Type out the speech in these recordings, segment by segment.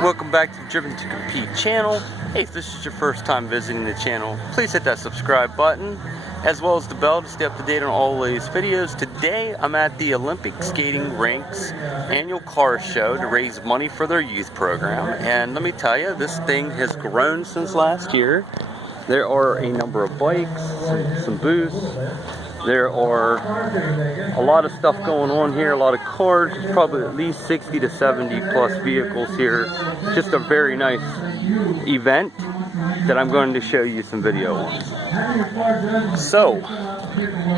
Welcome back to the Driven to Compete channel. Hey, if this is your first time visiting the channel, please hit that subscribe button as well as the bell to stay up to date on all the latest videos. Today I'm at the Olympic Skating Rink's annual car show to raise money for their youth program, and let me tell you, this thing has grown since last year. There are a number of bikes, some booths. There are a lot of stuff going on here, a lot of cars, probably at least 60 to 70 plus vehicles here. Just a very nice event that I'm going to show you some video on. So,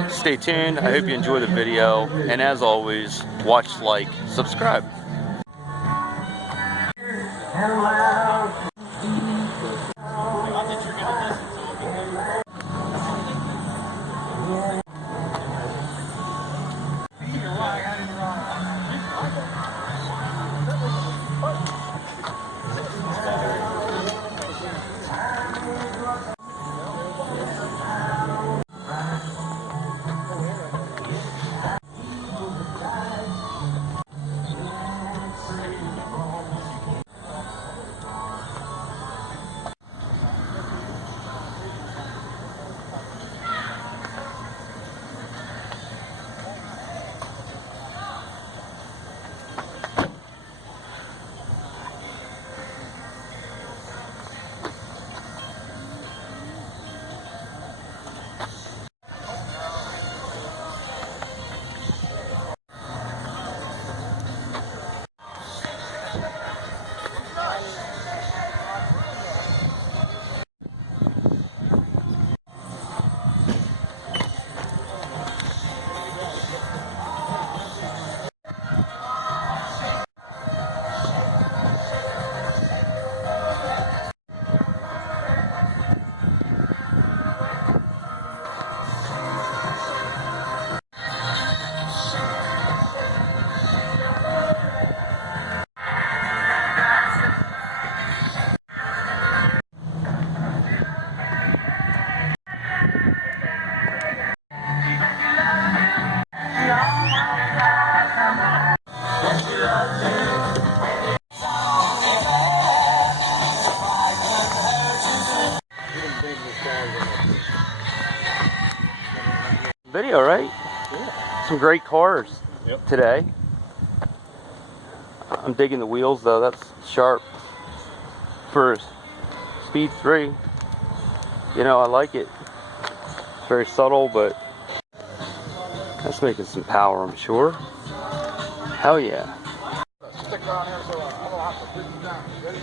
stay tuned. I hope you enjoy the video. And as always, watch, like, subscribe. Video, right? Yeah. Some great cars today. I'm digging the wheels though, that's sharp for Speed 3. You know, I like it. It's very subtle, but that's making some power, I'm sure. Hell yeah. Stick around here so I don't have to beat you down. Ready?